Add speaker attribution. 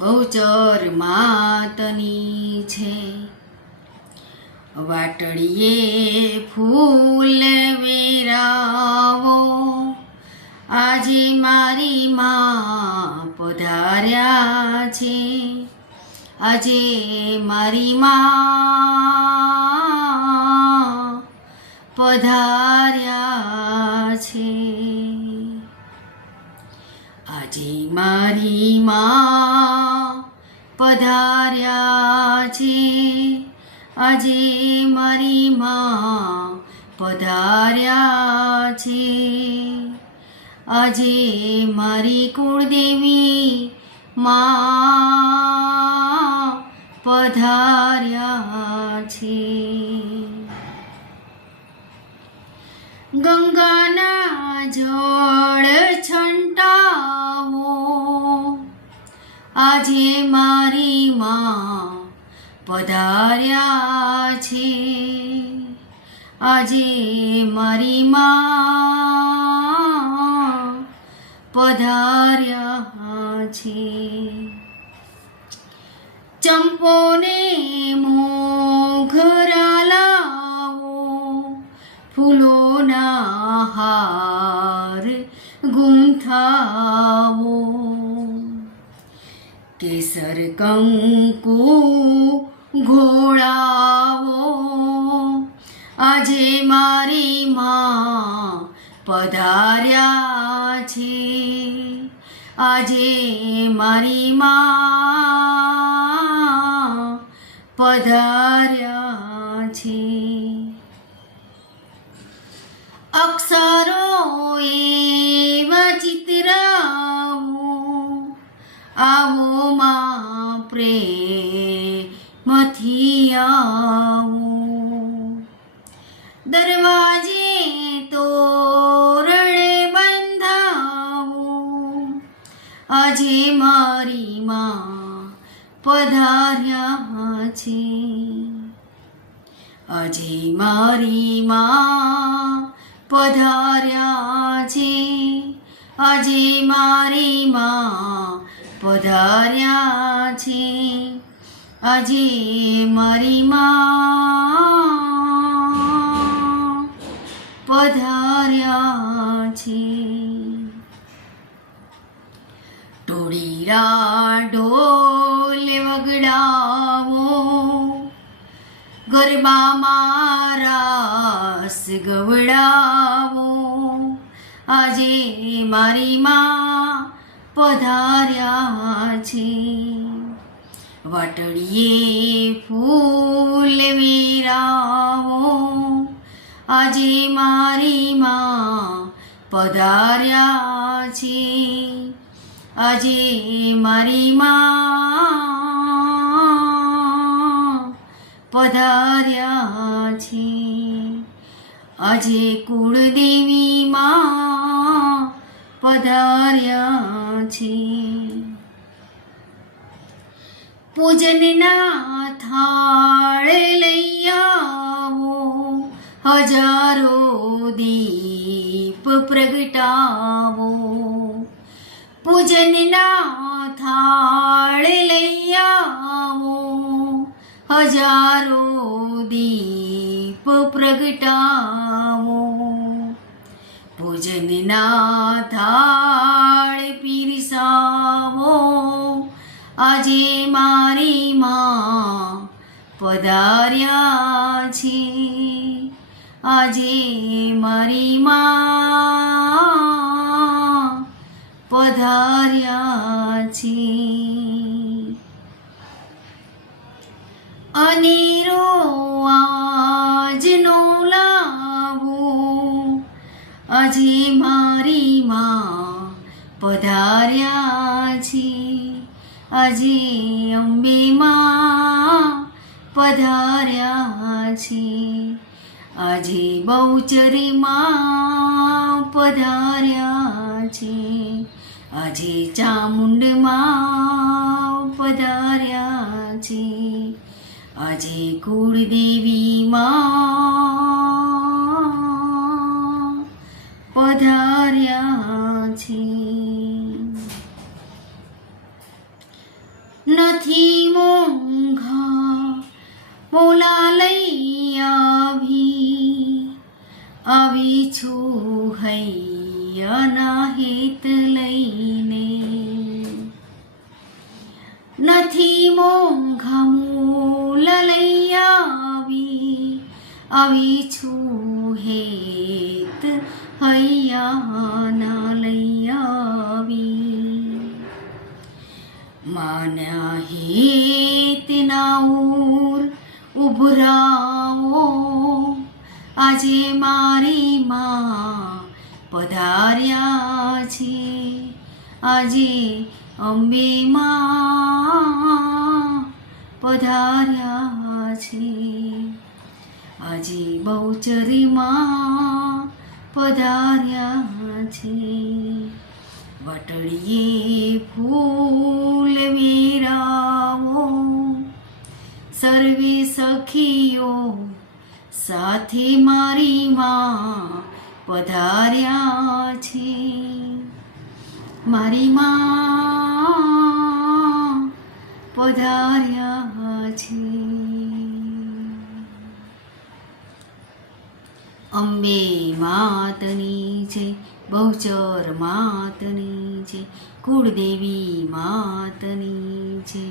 Speaker 1: બહુચર માતની છે. વાટડીએ ફૂલ વેરાવો, આજે મારી માં પધાર્યા છે. આજે મારી માં પધાર્યા છે. આજે મારી માં પધાર્યા છે. આજે મારી પધાર્યા છે. આજે મારી કુળદેવી માં પધાર્યા છે. પધાર્યા છે. આજે મારી માં પધાર્યા છે. ચંપોને મોઘરા લાવો, ફૂલોના હાર ગુંથાવો. કેસર કંકુ ઘોળાવો આજે મારી માં પધાર્યા છે. આજે મારી માં પધાર્યા છે. અક્ષરો આવો દરવાજે તોરણે બંધાવો આજે મારી માં પધાર્યા છે. આજે મારી માં પધાર્યા છે. આજે મારી માં પધાર્યા છે. આજે મારી માં પધાર્યા છે. ટોળીરા ઢોલ વગડાવો, ગરબા મારાસ ગવડાવો. આજે મારી માં પધાર્યા છે. વાટડીએ ફૂલ વીરાઓ આજે મારી માં પધાર્યા છે. આજે મારી માં પધાર્યા છે. આજે કુળદેવી માં પધાર્યા છે. પૂજનના થાળ લઈ આવો. હજારો દીપ પ્રગટાવો. પૂજનના થાળ લઈ આવો. હજારો દીપ પ્રગટાવો. પૂજનના થાળ પધાર્યા છે આજે મારી પધાર્યા છે અનેરો આજનો લાવો આજે મારી પધાર્યા છે આજે અંબે માં પધાર્યા છે. આજે બહુચરીમાં પધાર્યા છે. આજે ચામુંડમાં પધાર્યા છે. આજે કુળદેવીમાં પધાર્યા છે. નથી હૈયાના હેત લઈને નથી મોંઘા મૂલ લઈ આવી આવી છું હેત હૈયાના લઈ આવી માના હેતના ઉર ઉભરાવો આજે મારી માં પધાર્યા છે. આજે અંબે પધાર્યા છે. આજે બહુચરીમાં પધાર્યા છે. વટળીએ ફૂલ વેરાવો. સર્વે સખીઓ સાથે મારી માં પધાર્યા છે. મારી માં પધાર્યા છે. અંબે માતની છે બહુચર માતની છે કુળદેવી માતની છે